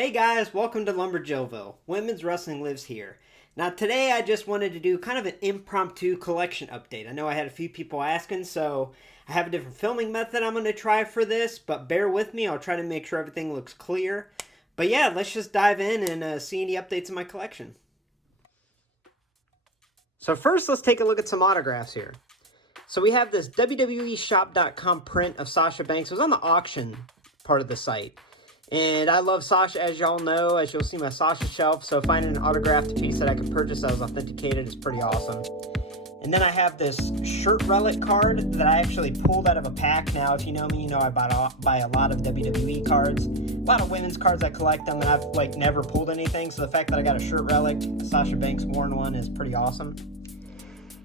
Hey guys, welcome to Lumberjaville. Women's wrestling lives here. Now today I just wanted to do kind of an impromptu collection update. I know I had a few people asking, so I have a different filming method I'm going to try for this, but bear with me. I'll try to make sure everything looks clear. But yeah, let's just dive in and see any updates in my collection. So first, let's take a look at some autographs here. So we have this WWEshop.com print of Sasha Banks. It was on the auction part of the site. And I love Sasha, as y'all know, as you'll see my Sasha shelf. So finding an autographed piece that I could purchase that was authenticated is pretty awesome. And then I have this shirt relic card that I actually pulled out of a pack. Now, if you know me, you know I buy a lot of WWE cards. A lot of women's cards, I collect them, and I've never pulled anything. So the fact that I got a shirt relic, a Sasha Banks worn one, is pretty awesome.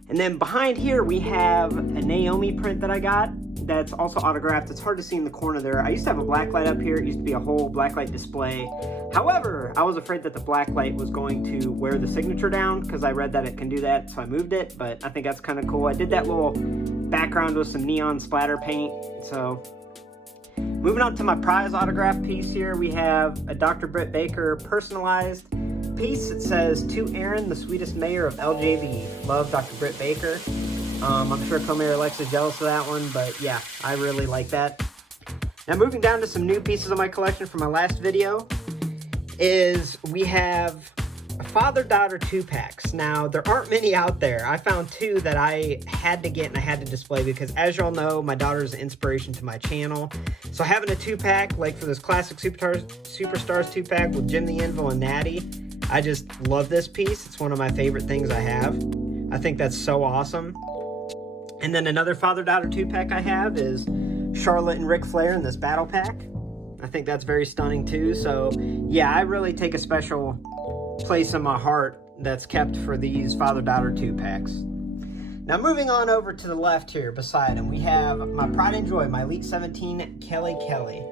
And then behind here, we have a Naomi print that I got that's also autographed. It's hard to see in the corner there. I used to have a black light up here. It used to be a whole black light display. However, I was afraid that the black light was going to wear the signature down because I read that it can do that, so I moved it, but I think that's kind of cool. I did that little background with some neon splatter paint. So moving on to my prize autograph piece here, we have a Dr. Britt Baker personalized piece. It says, "To Aaron, the sweetest mayor of LJV." Love Dr. Britt Baker. I'm sure co-mayor Alex is jealous of that one, but yeah, I really like that. Now moving down to some new pieces of my collection from my last video is we have father-daughter 2-packs. Now, there aren't many out there. I found two that I had to get and I had to display because, as y'all know, my daughter is an inspiration to my channel. So having a 2-pack, like for this classic Superstars 2-pack with Jim the Anvil and Natty, I just love this piece. It's one of my favorite things I have. I think that's so awesome. And then another father-daughter 2-pack I have is Charlotte and Ric Flair in this battle pack. I think that's very stunning too. So yeah, I really take a special place in my heart that's kept for these father-daughter 2-packs. Now moving on over to the left here beside him, we have my pride and joy, my Elite 17 Kelly.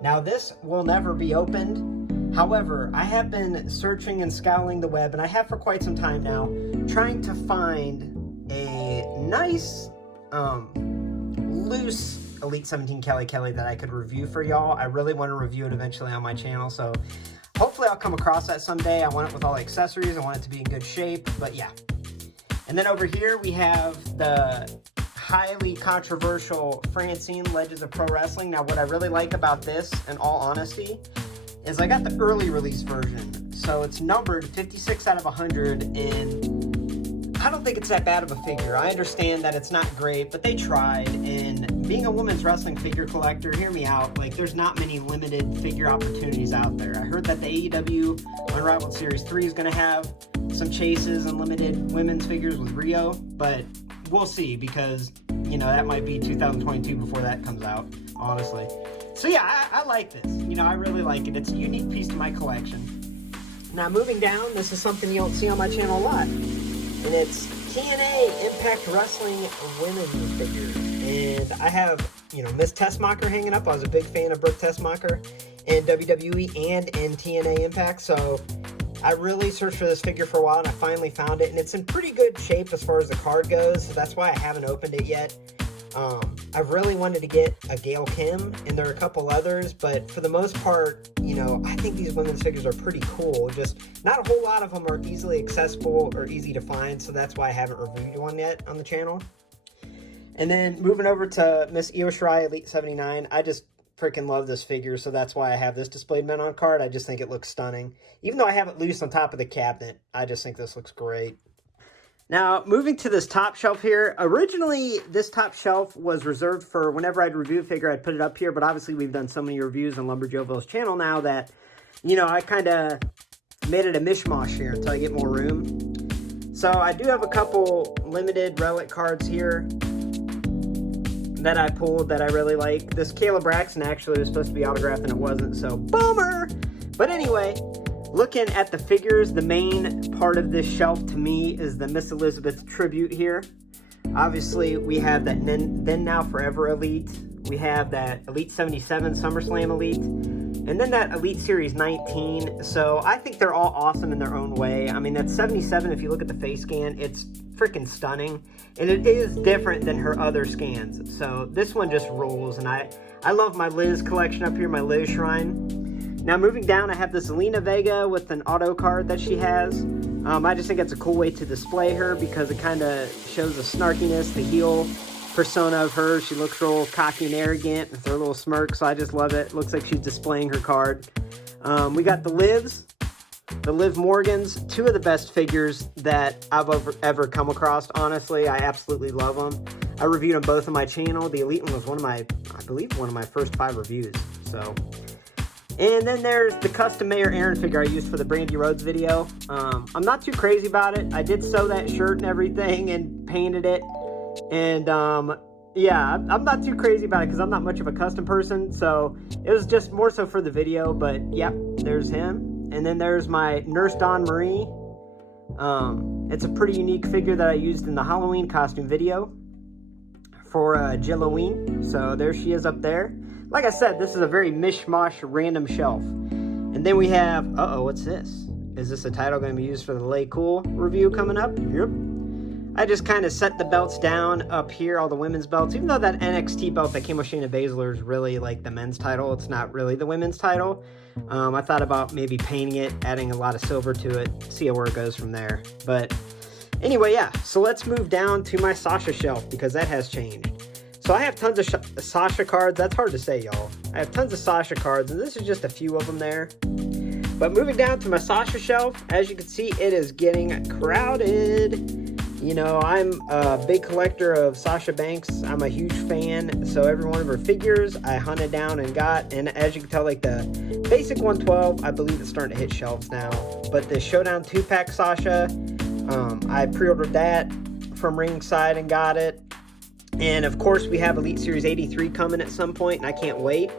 Now this will never be opened. However, I have been searching and scouring the web, and I have for quite some time now, trying to find a nice, loose Elite 17 Kelly that I could review for y'all. I really want to review it eventually on my channel, so hopefully I'll come across that someday. I want it with all the accessories. I want it to be in good shape, but yeah. And then over here we have the highly controversial Francine Legends of Pro Wrestling. Now what I really like about this, in all honesty, is I got the early release version. So it's numbered 56 out of 100, and I don't think it's that bad of a figure. I understand that it's not great, but they tried, and being a women's wrestling figure collector, hear me out, there's not many limited figure opportunities out there. I heard that the AEW Unrivaled Series 3 is going to have some chases and limited women's figures with Rio, but we'll see, because, that might be 2022 before that comes out, honestly. So yeah, I like this. I really like it. It's a unique piece to my collection. Now moving down, this is something you don't see on my channel a lot. And it's TNA Impact Wrestling women's figures. And I have, Miss Tessmacher hanging up. I was a big fan of Brooke Tessmacher in WWE and in TNA Impact. So I really searched for this figure for a while, and I finally found it. And it's in pretty good shape as far as the card goes. So that's why I haven't opened it yet. I've really wanted to get a Gail Kim, and there are a couple others, but for the most part, I think these women's figures are pretty cool. Just not a whole lot of them are easily accessible or easy to find, so that's why I haven't reviewed one yet on the channel. And then moving over to Miss Io Shirai Elite 79, I just freaking love this figure, so that's why I have this displayed men on card. I just think it looks stunning. Even though I have it loose on top of the cabinet, I just think this looks great. Now, moving to this top shelf here, originally this top shelf was reserved for whenever I'd review a figure, I'd put it up here, but obviously we've done so many reviews on Lumberjaville's channel now that, I kind of made it a mishmash here until I get more room. So I do have a couple limited relic cards here that I pulled that I really like. This Kayla Braxton actually was supposed to be autographed and it wasn't, so bummer! But anyway, looking at the figures, the main part of this shelf to me is the Miss Elizabeth tribute here. Obviously, we have that Then Now Forever Elite. We have that Elite 77 SummerSlam Elite. And then that Elite Series 19. So I think they're all awesome in their own way. I mean, that 77, if you look at the face scan, it's freaking stunning. And it is different than her other scans. So this one just rules. And I love my Liz collection up here, my Liz Shrine. Now moving down, I have this Zelina Vega with an auto card that she has. I just think it's a cool way to display her because it kind of shows the snarkiness, the heel persona of her. She looks real cocky and arrogant with her little smirk, so I just love it. Looks like she's displaying her card. We got the Liv Morgans, two of the best figures that I've ever come across, honestly. I absolutely love them. I reviewed them both on my channel. The Elite one was I believe one of my first 5 reviews, so... And then there's the custom Mayor Aaron figure I used for the Brandy Rhodes video. I'm not too crazy about it. I did sew that shirt and everything and painted it. And yeah, I'm not too crazy about it because I'm not much of a custom person. So it was just more so for the video. But yep, there's him. And then there's my Nurse Dawn Marie. It's a pretty unique figure that I used in the Halloween costume video for Jilloween. So there she is up there. Like I said, this is a very mishmash random shelf. And then we have, what's this? Is this a title going to be used for the Lay Cool review coming up? Yep. I just kind of set the belts down up here, all the women's belts. Even though that NXT belt that came with Shayna Baszler is really like the men's title, it's not really the women's title. I thought about maybe painting it, adding a lot of silver to it, see where it goes from there. But anyway, yeah, so let's move down to my Sasha shelf because that has changed. So I have tons of Sasha cards. That's hard to say, y'all. I have tons of Sasha cards, and this is just a few of them there. But moving down to my Sasha shelf, as you can see, it is getting crowded. You know, I'm a big collector of Sasha Banks. I'm a huge fan. So every one of her figures, I hunted down and got. And as you can tell, like the basic 112, I believe it's starting to hit shelves now. But the Showdown 2-pack Sasha, I pre-ordered that from Ringside and got it. And of course, we have Elite Series 83 coming at some point, and I can't wait.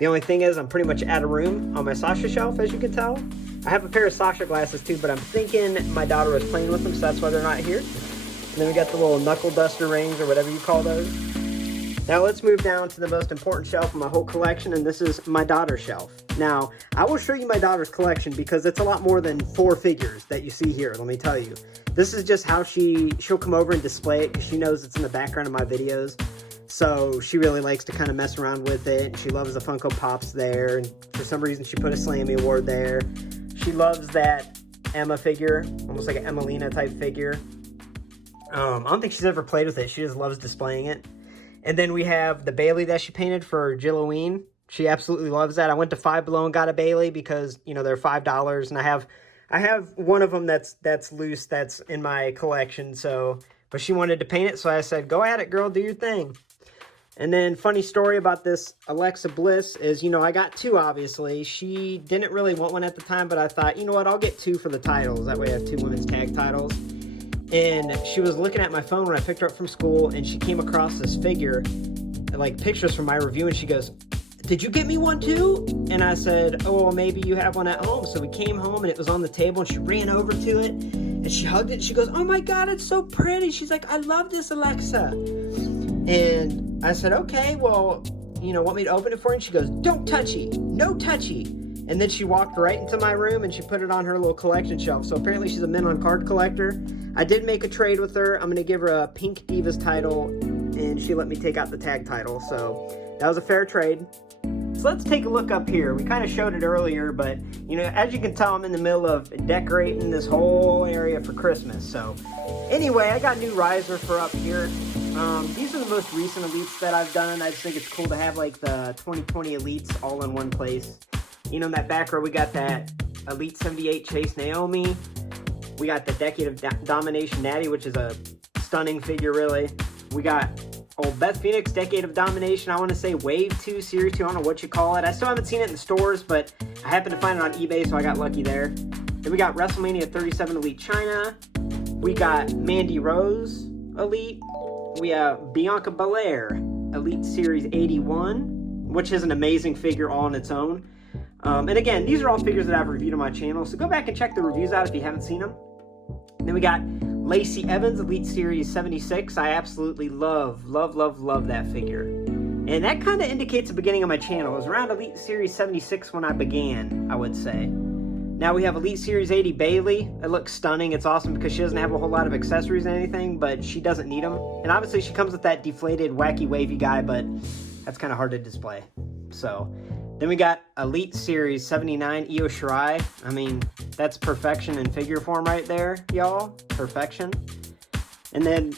The only thing is, I'm pretty much out of room on my Sasha shelf, as you can tell. I have a pair of Sasha glasses too, but I'm thinking my daughter was playing with them, so that's why they're not here. And then we got the little knuckle duster rings, or whatever you call those. Now let's move down to the most important shelf of my whole collection, and this is my daughter's shelf. Now, I will show you my daughter's collection because it's a lot more than 4 figures that you see here, let me tell you. This is just how she'll come over and display it because she knows it's in the background of my videos. So she really likes to kind of mess around with it. And she loves the Funko Pops there. And for some reason, she put a Slammy Award there. She loves that Emma figure, almost like an Emelina type figure. I don't think she's ever played with it. She just loves displaying it. And then we have the Bailey that she painted for Jilloween. She absolutely loves that. I went to Five Below and got a Bailey because, you know, they're $5. And I have one of them that's loose that's in my collection. So, but she wanted to paint it. So I said, go at it, girl. Do your thing. And then funny story about this Alexa Bliss is, you know, I got 2, obviously. She didn't really want one at the time, but I thought, you know what, I'll get 2 for the titles. That way I have 2 women's tag titles. And she was looking at my phone when I picked her up from school, and she came across this figure, like pictures from my review, and she goes, did you get me one too? And I said, oh, well, maybe you have one at home. So we came home, and it was on the table, and she ran over to it, and she hugged it. She goes, oh my God, it's so pretty. She's like, I love this, Alexa. And I said, okay, well, you know, want me to open it for you? And she goes, don't touchy, no touchy. And then she walked right into my room and she put it on her little collection shelf. So apparently she's a Men on Card collector. I did make a trade with her. I'm going to give her a Pink Divas title, and she let me take out the tag title. So that was a fair trade. So let's take a look up here. We kind of showed it earlier, but, you know, as you can tell, I'm in the middle of decorating this whole area for Christmas. So anyway, I got new riser for up here. These are the most recent Elites that I've done. I just think it's cool to have, like, the 2020 Elites all in one place. You know, in that back row, we got that Elite 78 Chase Naomi. We got the Decade of Domination Natty, which is a stunning figure, really. We got old Beth Phoenix, Decade of Domination. I want to say Wave 2, Series 2. I don't know what you call it. I still haven't seen it in the stores, but I happened to find it on eBay, so I got lucky there. Then we got WrestleMania 37 Elite China. We got Mandy Rose Elite. We have Bianca Belair Elite Series 81, which is an amazing figure all on its own. And again, these are all figures that I've reviewed on my channel, so go back and check the reviews out if you haven't seen them. And then we got Lacey Evans, Elite Series 76. I absolutely love that figure. And that kind of indicates the beginning of my channel. It was around Elite Series 76 when I began, I would say. Now we have Elite Series 80 Bailey. It looks stunning. It's awesome because she doesn't have a whole lot of accessories or anything, but she doesn't need them. And obviously she comes with that deflated, wacky, wavy guy, but that's kind of hard to display. So Then we got Elite Series 79 Io Shirai. I mean, that's perfection in figure form right there, y'all. Perfection. And then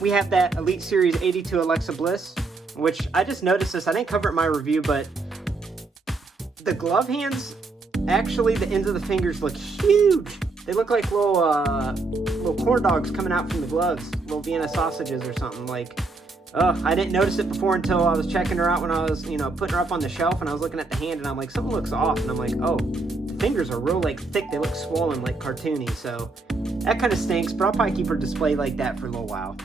we have that Elite Series 82 Alexa Bliss, which I just noticed this. I didn't cover it in my review, but the glove hands, actually, the ends of the fingers look huge. They look like little corn dogs coming out from the gloves, little Vienna sausages or something. Like, I didn't notice it before until I was checking her out when I was, putting her up on the shelf, and I was looking at the hand, and I'm like, something looks off, and I'm like, oh, the fingers are real, like, thick. They look swollen, like cartoony, so that kind of stinks, but I'll probably keep her displayed like that for a little while.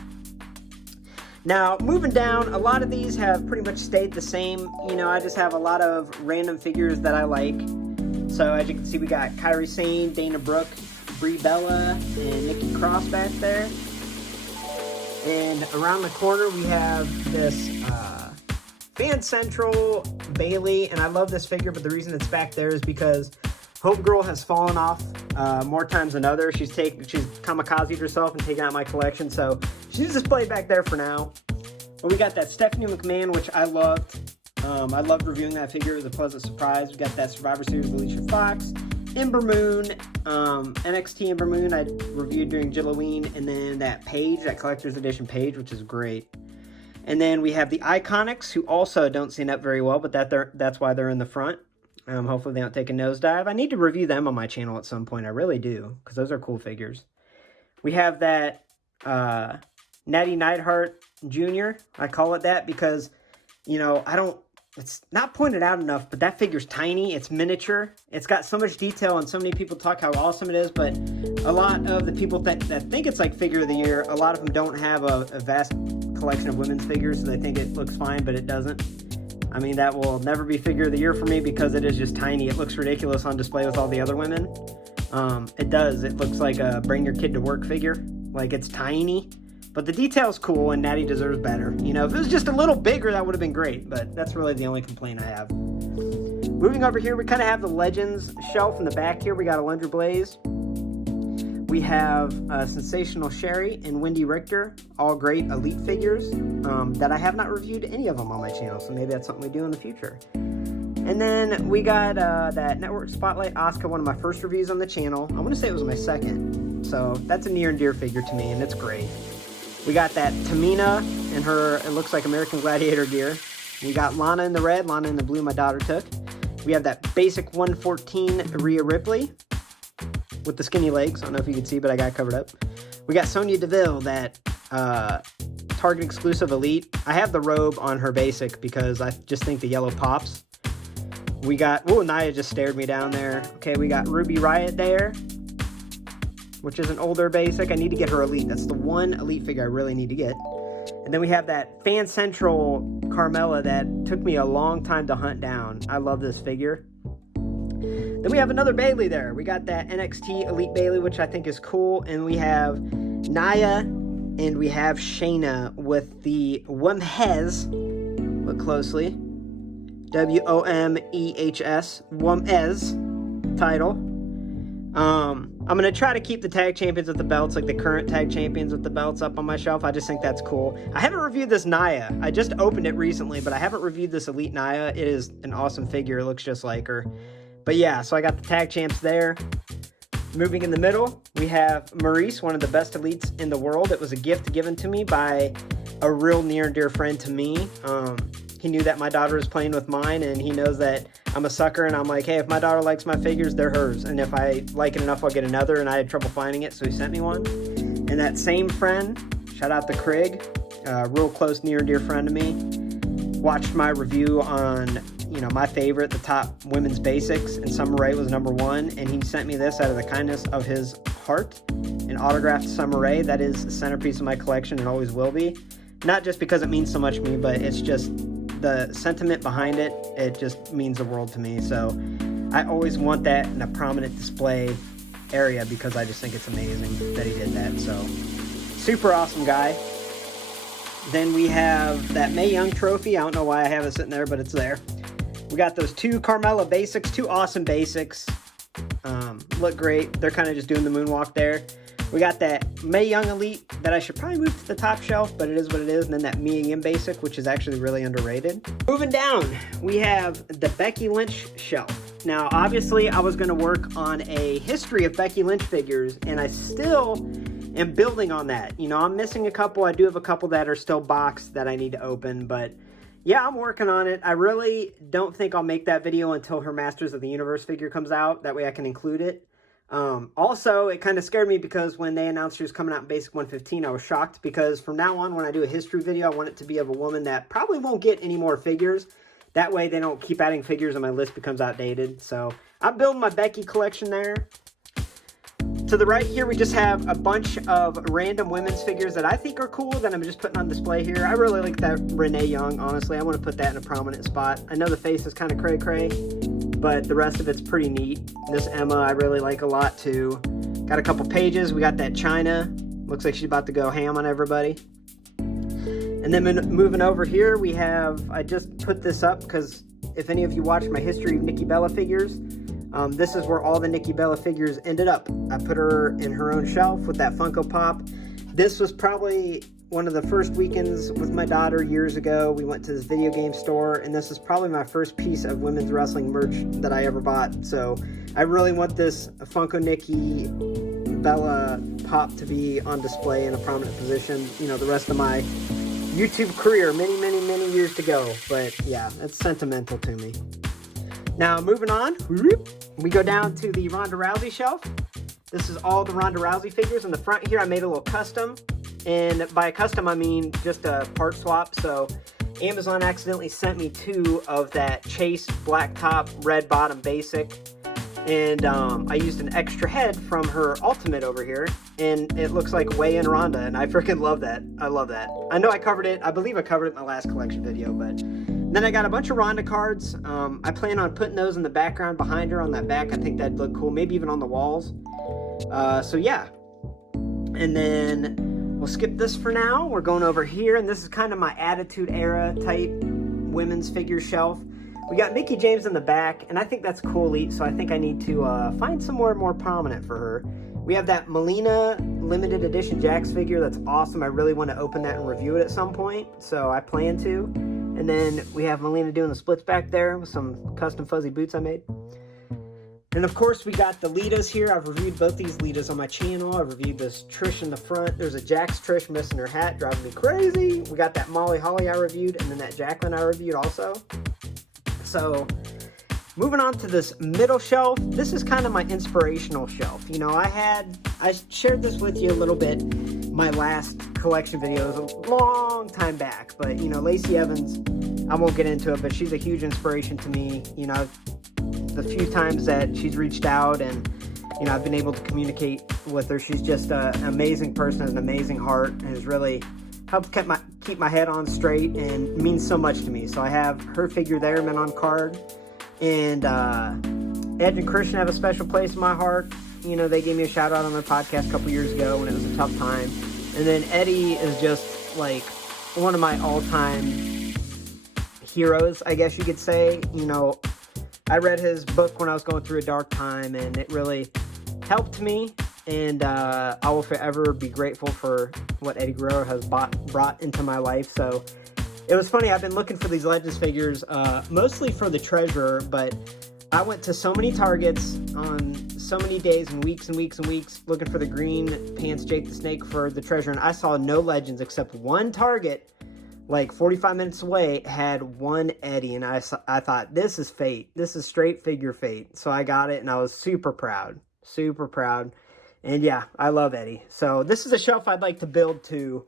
Now, moving down, a lot of these have pretty much stayed the same. I just have a lot of random figures that I like. So, as you can see, we got Kairi Sane, Dana Brooke, Brie Bella, and Nikki Cross back there. And around the corner, we have this Fan Central Bailey, and I love this figure, but the reason it's back there is because Homegirl has fallen off more times than others. She's kamikazed herself and taken out my collection, so she's displayed back there for now. But we got that Stephanie McMahon, which I loved. I loved reviewing that figure. It was a pleasant surprise. We got that Survivor Series Alicia Fox, Ember Moon, NXT Ember Moon I reviewed during Jilloween, and then that Paige, that collector's edition Paige, which is great. And then we have the Iconics, who also don't stand up very well, but that's why they're in the front. Hopefully they don't take a nosedive. I need to review them on my channel at some point. I really do, because those are cool figures. We have that Natty Neidhart Jr. I call it that because, it's not pointed out enough, but that figure's tiny. It's miniature. It's got so much detail, and so many people talk how awesome it is, but a lot of the people that think it's like figure of the year, a lot of them don't have a vast collection of women's figures, so they think it looks fine, but it doesn't. I mean, that will never be figure of the year for me because it is just tiny. It looks ridiculous on display with all the other women. It does. It looks like a bring your kid to work figure. Like, it's tiny. But the detail's cool, and Natty deserves better. If it was just a little bigger, that would have been great. But that's really the only complaint I have. Moving over here, we kind of have the Legends shelf in the back here. We got Alundra Blaze. We have Sensational Sherry and Wendy Richter. All great Elite figures that I have not reviewed any of them on my channel. So maybe that's something we do in the future. And then we got that Network Spotlight Asuka, one of my first reviews on the channel. I want to say it was my second. So that's a near and dear figure to me, and it's great. We got that Tamina and her, it looks like American Gladiator gear. We got Lana in the red, Lana in the blue my daughter took. We have that basic 114 Rhea Ripley with the skinny legs. I don't know if you can see, but I got it covered up. We got Sonya Deville, that Target exclusive Elite. I have the robe on her basic because I just think the yellow pops. We got, Nia just stared me down there. Okay, we got Ruby Riott there, which is an older basic. I need to get her Elite. That's the one Elite figure I really need to get. And then we have that Fan Central Carmella that took me a long time to hunt down. I love this figure. Then we have another Bayley there. We got that NXT Elite Bayley, which I think is cool. And we have Nia and we have Shayna with the Womhes. Look closely. W-O-M-E-H-S. Womhes title. I'm going to try to keep the tag champions with the belts, like the current tag champions with the belts, up on my shelf. I just think that's cool. I haven't reviewed this Nia. I just opened it recently, but I haven't reviewed this Elite Nia. It is an awesome figure. It looks just like her. But yeah, so I got the tag champs there. Moving in the middle, we have Maurice, one of the best Elites in the world. It was a gift given to me by a real near and dear friend to me. He knew that my daughter was playing with mine, and he knows that I'm a sucker, and I'm like, hey, if my daughter likes my figures, they're hers. And if I like it enough, I'll get another, and I had trouble finding it, so he sent me one. And that same friend, shout out to Craig, real close, near and dear friend to me, watched my review on, my favorite, the top women's basics, and Summer Rae was #1, and he sent me this out of the kindness of his heart, an autographed Summer Rae. That is the centerpiece of my collection and always will be. Not just because it means so much to me, but it's just the sentiment behind it. It just means the world to me. So I always want that in a prominent display area because I just think it's amazing that he did that. So super awesome guy. Then we have that Mae Young trophy. I don't know why I have it sitting there, but it's there. We got those two Carmella basics, two awesome basics. Look great. They're kind of just doing the moonwalk there. We got that Mae Young Elite that I should probably move to the top shelf, but it is what it is. And then that Mia Yim Basic, which is actually really underrated. Moving down, we have the Becky Lynch shelf. Now, obviously, I was going to work on a history of Becky Lynch figures, and I still am building on that. You know, I'm missing a couple. I do have a couple that are still boxed that I need to open, but yeah, I'm working on it. I really don't think I'll make that video until her Masters of the Universe figure comes out. That way I can include it. Also, it kind of scared me because when they announced she was coming out in Basic 115, I was shocked because from now on, when I do a history video, I want it to be of a woman that probably won't get any more figures. That way they don't keep adding figures and my list becomes outdated. So I'm building my Becky collection there. To the right here, we just have a bunch of random women's figures that I think are cool that I'm just putting on display here. I really like that Renee Young, honestly. I want to put that in a prominent spot. I know the face is kind of cray-cray, but the rest of it's pretty neat. This Emma I really like a lot too. Got a couple pages. We got that China. Looks like she's about to go ham on everybody. And then moving over here, we have, I just put this up because if any of you watched my history of Nikki Bella figures, this is where all the Nikki Bella figures ended up. I put her in her own shelf with that Funko Pop. This was probably one of the first weekends with my daughter years ago. We went to this video game store, and this is probably my first piece of women's wrestling merch that I ever bought. So I really want this Funko Nikki Bella Pop to be on display in a prominent position. You know, the rest of my YouTube career, many years to go. But yeah, it's sentimental to me. Now, moving on, we go down to the Ronda Rousey shelf. This is all the Ronda Rousey figures. In the front here, I made a little custom. And by custom, I mean just a part swap. So Amazon accidentally sent me 2 of that Chase black top, red bottom basic. And I used an extra head from her Ultimate over here. And it looks like way in Ronda. And I freaking love that. I love that. I know I covered it. I believe I covered it in my last collection video, but... Then I got a bunch of Ronda cards. I plan on putting those in the background behind her on that back. I think that'd look cool. Maybe even on the walls. So yeah. And then we'll skip this for now. We're going over here. And this is kind of my Attitude Era type women's figure shelf. We got Mickie James in the back. And I think that's cool elite. So I think I need to find somewhere more prominent for her. We have that Melina limited edition Jax figure. That's awesome. I really want to open that and review it at some point. So I plan to. And then we have Melina doing the splits back there with some custom fuzzy boots I made. And of course, we got the Litas here. I've reviewed both these Litas on my channel. I've reviewed this Trish in the front. There's a Jax Trish missing her hat, driving me crazy. We got that Molly Holly I reviewed, and then that Jacqueline I reviewed also. So, moving on to this middle shelf. This is kind of my inspirational shelf. You know, I shared this with you a little bit. My last collection video was a long time back, but you know, Lacey Evans, I won't get into it, but she's a huge inspiration to me. You know, the few times that she's reached out and you know, I've been able to communicate with her. She's just an amazing person, has an amazing heart, and has really helped keep my head on straight and means so much to me. So I have her figure there, mint on card, and Edge and Christian have a special place in my heart. You know, they gave me a shout out on their podcast a couple years ago when it was a tough time. And then Eddie is just like one of my all-time heroes, I guess you could say. You know, I read his book when I was going through a dark time, and it really helped me. And I will forever be grateful for what Eddie Guerrero has brought into my life. So it was funny, I've been looking for these Legends figures, mostly for the Treasurer, but I went to so many Targets on so many days and weeks looking for the green pants Jake the Snake for the Treasurer, and I saw no Legends except one Target, like 45 minutes away, had one Eddie, and I thought, this is fate. This is straight figure fate. So I got it, and I was super proud. Super proud. And yeah, I love Eddie. So this is a shelf I'd like to build to.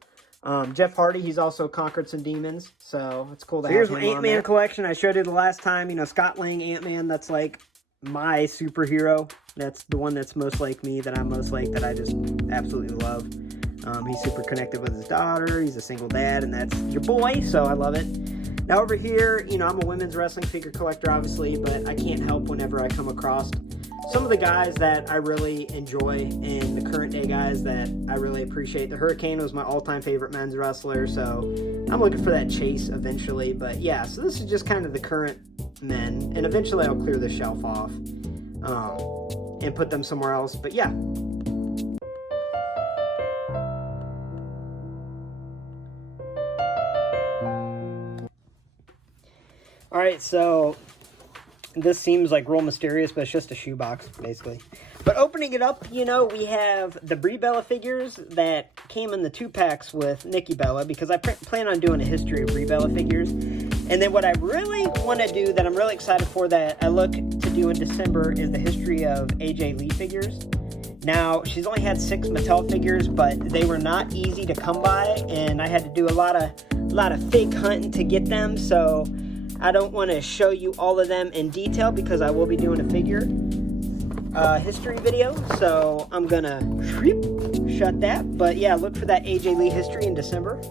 Jeff Hardy, he's also conquered some demons, so it's cool to have him on there. Here's my Ant-Man collection. I showed you the last time. You know, Scott Lang Ant-Man, that's like my superhero. That's the one that's most like me, that I'm most like, that I just absolutely love. He's super connected with his daughter. He's a single dad, and that's your boy, so I love it. Now over here, you know, I'm a women's wrestling figure collector, obviously, but I can't help whenever I come across some of the guys that I really enjoy and the current day guys that I really appreciate. The Hurricane was my all-time favorite men's wrestler, so I'm looking for that Chase eventually. But yeah, so this is just kind of the current men, and eventually I'll clear the shelf off. and put them somewhere else. But yeah. All right, so this seems like real mysterious, but it's just a shoebox, basically. But opening it up, you know, we have the Brie Bella figures that came in the 2-packs with Nikki Bella, because I plan on doing a history of Brie Bella figures. And then what I really want to do, that I'm really excited for, that I look to do in December, is the history of AJ Lee figures. Now, she's only had 6 Mattel figures, but they were not easy to come by, and I had to do a lot of fake hunting to get them, so I don't want to show you all of them in detail because I will be doing a figure history video. So I'm gonna shut that. But yeah, look for that AJ Lee history in December.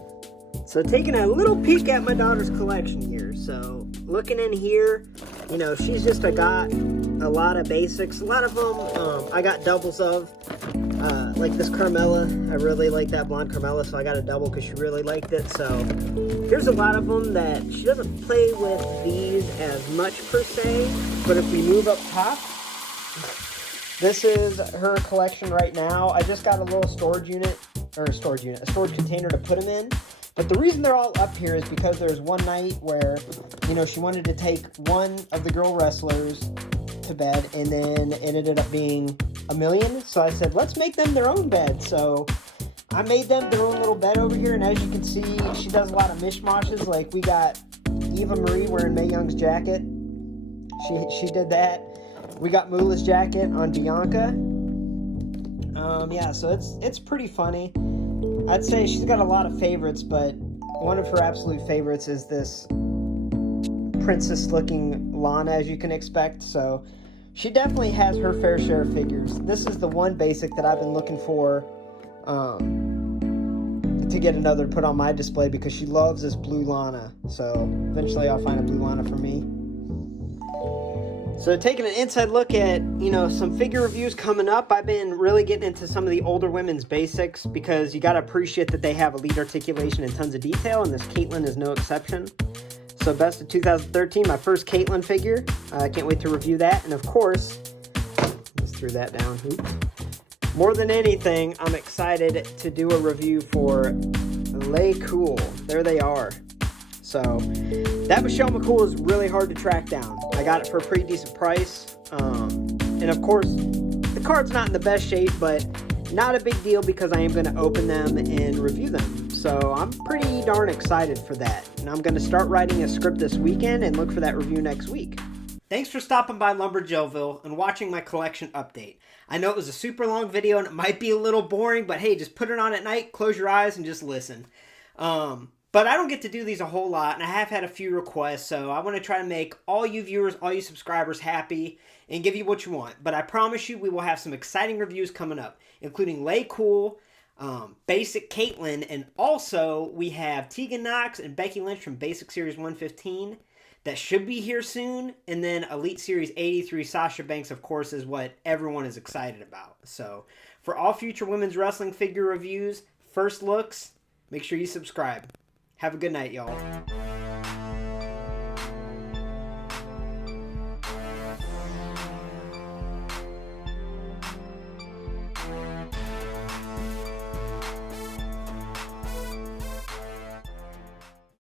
So taking a little peek at my daughter's collection here. So looking in here, you know, she's just got a lot of basics. A lot of them I got doubles of. Like this Carmella, I really like that blonde Carmella, so I got a double because she really liked it. So here's a lot of them that she doesn't play with these as much per se, but if we move up top, this is her collection right now. I just got a little storage container to put them in. But the reason they're all up here is because there's one night where, you know, she wanted to take one of the girl wrestlers to bed, and then it ended up being a million. So I said, let's make them their own bed. So I made them their own little bed over here, and as you can see, she does a lot of mishmashes. Like we got Eva Marie wearing Mae Young's jacket. She did that. We got Moolah's jacket on Bianca. Yeah, so it's pretty funny. I'd say she's got a lot of favorites, but one of her absolute favorites is this princess-looking Lana, as you can expect. So she definitely has her fair share of figures. This is the one basic that I've been looking for to get another put on my display because she loves this blue Lana. So eventually I'll find a blue Lana for me. So taking an inside look at, you know, some figure reviews coming up, I've been really getting into some of the older women's basics because you got to appreciate that they have elite articulation and tons of detail, and this Caitlyn is no exception. So best of 2013, my first Caitlyn figure. I can't wait to review that. And of course, just threw that down. Oops. More than anything, I'm excited to do a review for Lay Cool. There they are. So that Michelle McCool is really hard to track down. I got it for a pretty decent price. And of course, the card's not in the best shape, but not a big deal because I am going to open them and review them. So I'm pretty darn excited for that. And I'm going to start writing a script this weekend and look for that review next week. Thanks for stopping by Lumberjaville and watching my collection update. I know it was a super long video and it might be a little boring, but hey, just put it on at night, close your eyes, and just listen. But I don't get to do these a whole lot, and I have had a few requests, so I want to try to make all you viewers, all you subscribers happy and give you what you want. But I promise you we will have some exciting reviews coming up, including Lay Cool, Basic Caitlyn, and also we have Tegan Knox and Becky Lynch from Basic Series 115 that should be here soon. And then Elite Series 83 Sasha Banks, of course, is what everyone is excited about. So for all future women's wrestling figure reviews, first looks, make sure you subscribe. Have a good night, y'all.